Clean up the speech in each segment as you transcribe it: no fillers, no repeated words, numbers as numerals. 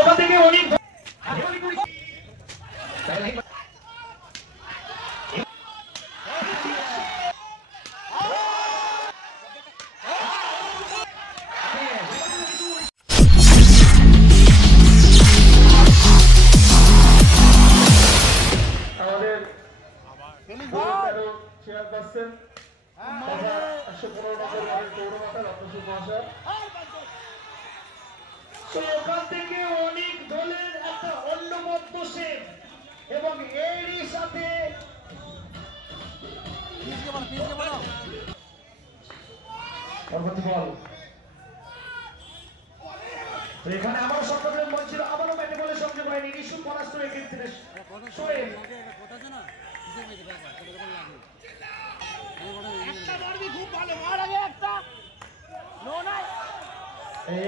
ওখান থেকে অনেক ওখান থেকে অনেক দলের একটা অন্যমত্ব সেভ এবং এরই সাথে এখানে আমার সংগ্রাম বলছিল আবারও ব্যাটে বলে সংযোগ হয়নি ইস্যু পরাস্ত এক্ষেত্রে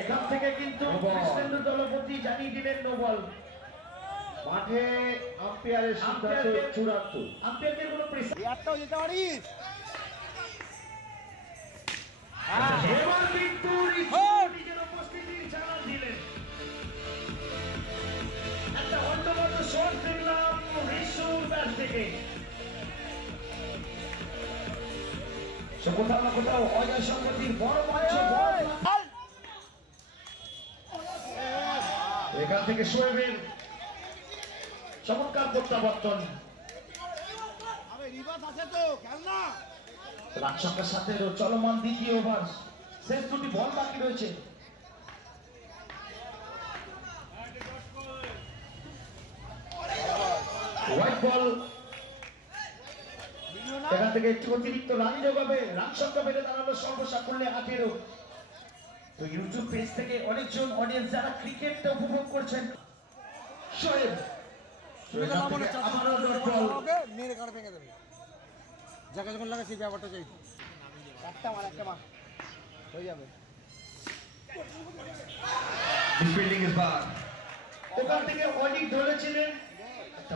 এখান থেকে কিন্তু কৃষ্ণেন্দু দলপতি জানিয়ে দিলেন নো বল। মাঠে আম্পায়ারের সিদ্ধান্ত চূড়ান্ত, আম্পায়ারদের কোনো প্রেসার যেতে পারিস। এবার কিন্তু নিজের উপস্থিতির জানান দিলেন। একটা অন্যমত শট দেখলাম ঋষুর ব্যাট থেকে। কোথাও না কোথাও অজয় সম্পত্তির বড় মঞ্চ এখান থেকে শোয়েবের চমৎকার প্রত্যাবর্তন। রান সংখ্যার সাথে চলমান দ্বিতীয় ওভার, শেষ দুটি বল বাকি রয়েছে। হোয়াইট বল, এখান থেকে একটু অতিরিক্ত রান যোগাবে, রান সংখ্যা বেড়ে দাঁড়ালো সর্বসাকুল্যে 18। তো ইউটিউব পেজ থেকে অনেকজন অডিয়েন্স যারা ক্রিকেটটা উপভোগ করছেন শোয়েব ওখান থেকে অনেক ধরেছিলেন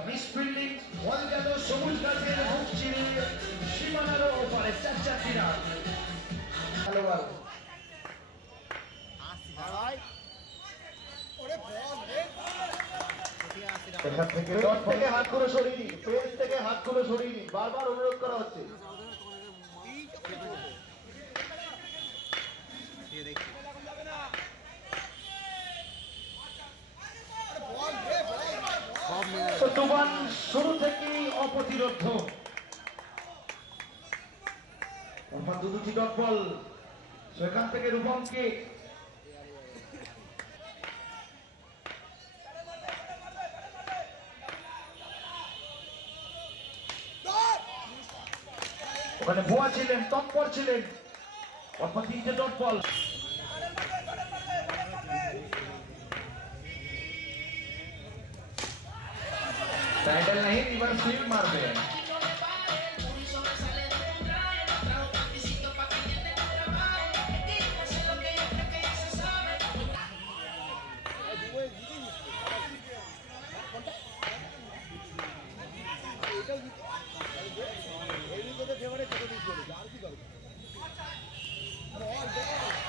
মিস ফিল্ডিং বল গেল সবুজ গাছের মুখ চিরে সীমানারও ওপারে 4-4 রান। ভালো বল এখান থেকে ডট থেকে হাতগুলো সরিয়ে দিন, পেজ থেকে হাতগুলো সরিয়ে দিন, বারবার অনুরোধ করা হচ্ছে। তুফান শুরু থেকেই অপ্রতিরোধ, দুটি ডট বল। সেখান থেকে রূপমকে ওখানে ভুয়া ছিলেন, তৎপর ছিলেন, অর্থাৎ 3টে ডট বল। টাইটেল नहीं रिवर्स स्वीप मारते हैं।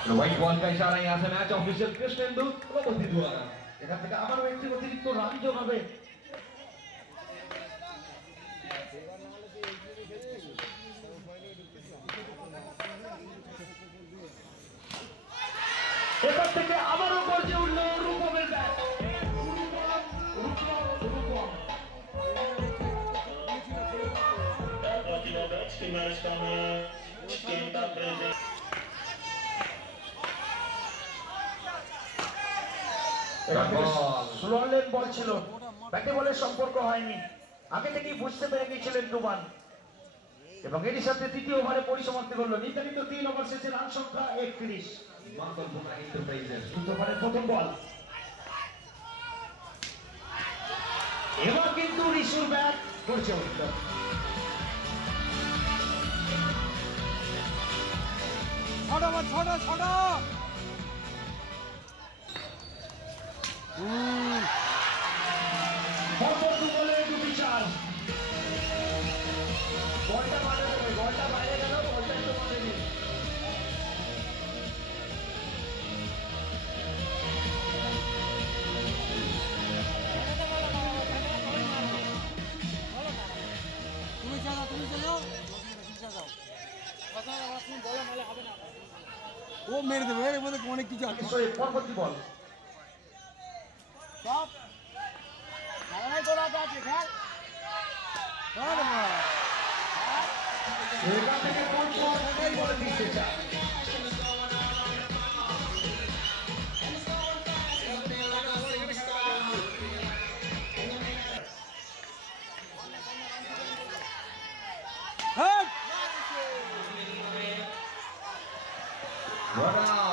व्हाइट बॉल का इशारा यहाँ से मैच ऑफिशियल कृष्णेंदु दलपति द्वारा এখান থেকে আবারও একটি অতিরিক্ত রান যোগাবে। এখান থেকে আবারও গর্জে উঠল রূপমের ব্যাট। স্লোলেন বল ছিল, ব্যাটে বলের সম্পর্ক হয়নি, আগে থেকেই বুঝতে পেরে গিয়েছিলেন তুফান এবং এরই সাথে তৃতীয় ওভারে পরিসমাপ্তি করল। নির্ধারিত 3 ওভার শেষে রান সংখ্যা 31। প্রথম বল, এবার কিন্তু ঋষুর ব্যাট করছে উঠল। দুটি চার, বলটা বাইরে গেল, বলটা একটু মেরে দেবে এর মধ্যে অনেক কিছু আছে পরবর্তী বল সব খেলাই তোরা আছে খেল এখান থেকে কোন বল দিতে চায়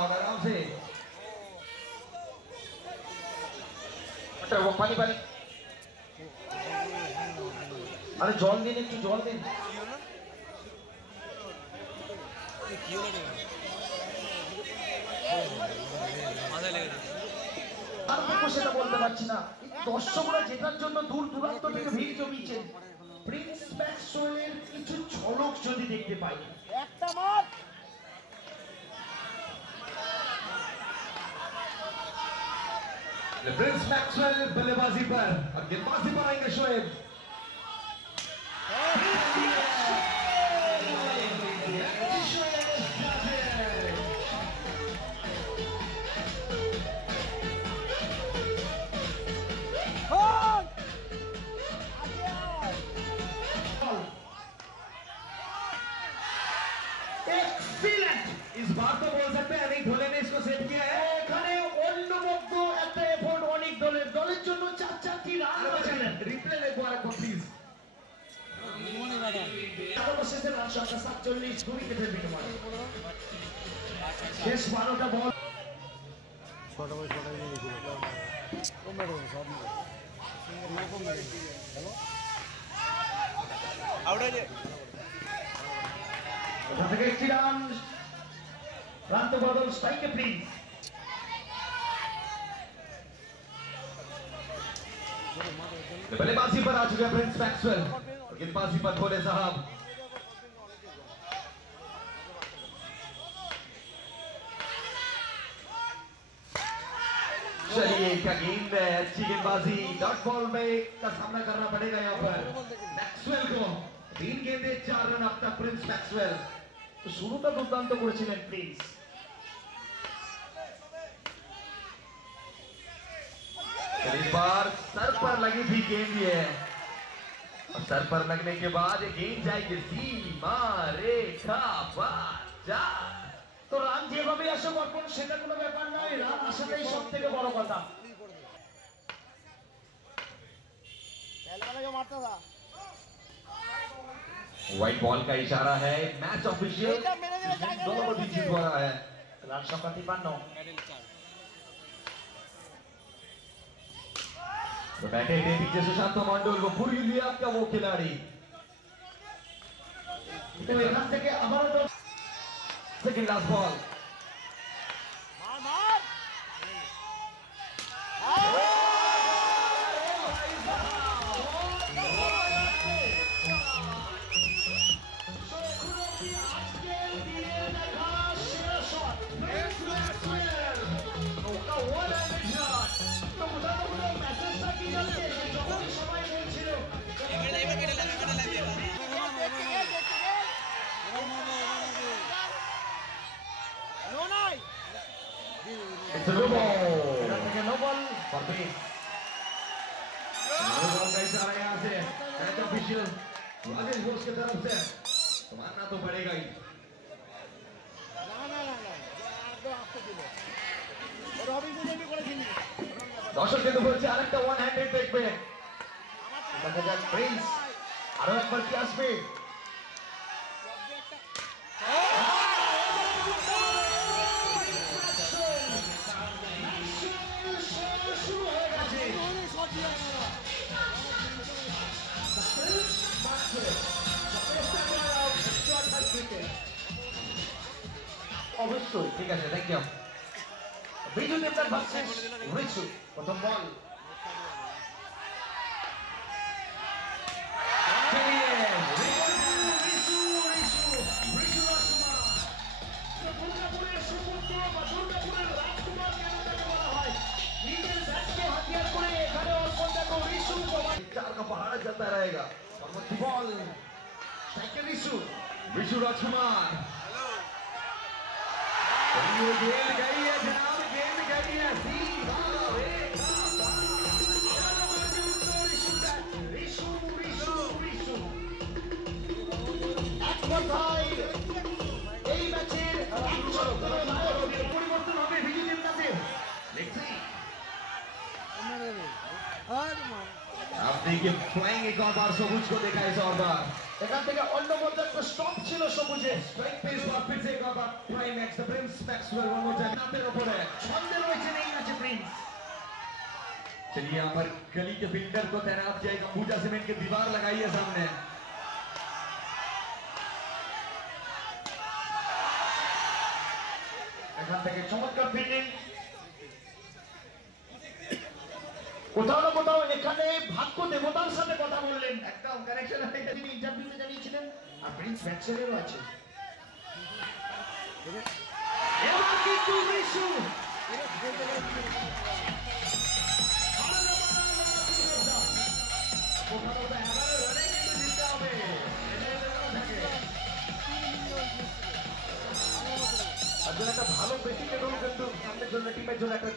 आराम से वो पानी पानी अरे जल दिन एक जल दिन সেটা বলতে পারছি না দর্শকরা যেটার জন্য দূর দূরান্ত থেকে ভিড় জমিয়েছেন প্রিন্স ম্যাক্সওয়েলের কিছু ঝলক যদি দেখতে পাই একটা মাঠ प्रिंस मैक्सवेल बल्लेबाजी पर और गेंदबाजी पर आएंगे शोएब एक्सीलेंट इस बार तो बोल सकते हैं अनिक ढोले ने इसको सेव किया है দলের জন্য 4-4টি রান বাঁচালেন রিপ্লে দেখবো আরেকবার প্লিজ সর্বশেষে রান সংখ্যা 47 2 উইকেটের বিনিময়ে শেষ 12টা বল ছোট ভাই নিয়ে গেছিল ও মেরে সব এরকম মেরে হ্যালো আউট হয়ে যায় ওখান থেকে একটি রান তো বদল স্ট্রাইকে প্লিজ बल्लेबाजी पर आ चुके प्रिंस मैक्सवेल और गेंदबाजी पर ढोले साहब चलिए क्या गेंद है अच्छी गेंदबाजी डॉट बॉल में का सामना करना पड़ेगा यहाँ पर मैक्सवेल को 3 गेंदे 4 रन अब तक प्रिंस मैक्सवेल तो शुरूটা দুর্দান্ত করেছিলেন প্রিন্স इस बार सर पर लगी थी गेंद ये और सर पर लगने के बाद ये गेंद जाएगी सीमा रेखा पर जा तो রান যেভাবে আসে বর্তমান সেটা কোনো ব্যাপার নয় রান আসাটাই সবথেকে বড় কথা पहले जो मारता था व्हाइट बॉल का इशारा है मैच ऑफिशियल दोनों को जीत हुआ है রান সংখ্যা 53 तो बैठे थे पीछे सुशांत मंडल को पूरी लिया आपका वो खिलाड़ी तो यहाँ से के अमर सेकंड लास्ट बॉल मार It's a no ball. No ball for me. No ball का इशारा यहाँ से मैच ऑफिशियल राजेश घोष की तरफ से तो मानना तो पड़ेगा ही দর্শক কিন্তু বলছে আরেকটা ওয়ান হ্যান্ডেড দেখবে দেখা যাক প্রিন্স আরো একবার কি আসবে অবশ্যই ঠিক আছে thank you Biju Debnath versus Richu প্রথম বল चार का पहाड़ चलता रहेगा बॉल ऋषु राजकुमार ये गेंद गई है जनाब, गेंद गई है सीमा रेखा কথায় এই ম্যাচের পরিবর্তন হবে ভিডিও কাছে आप देखिए फ्लाइंग एक और बार सबुज को देखा इस और बार এখান থেকে অন্য মধ্যে একটা স্টপ ছিল সবুজের स्ट्राइक पेस पर फिर से एक और बार prime Max the prince Maxwell one more time नाते ऊपर है ছন্দে রয়েছেন এই ম্যাচে প্রিন্স चलिए यहाँ पर गली के फील्डर को तैनात किया अंबुजा सीमेंट की दीवार लगाई है सामने এখান থেকে চমৎকার ফিল্ডিং কোথাও না কোথাও এখানে ভাগ্য দেবতার সাথে কথা বললেন एकदम कनेक्शन है তিনি ইন্টারভিউতে জানিয়েছিলেন আর প্রিন্স ম্যাচেরও আছে এবার কিন্তু রিশু কোথাও তো 11 রানে কিন্তু জিততে হবে আর একটা ভালো বেসিক এবং কিন্তু সামনের জন্য টিমের জন্য একটা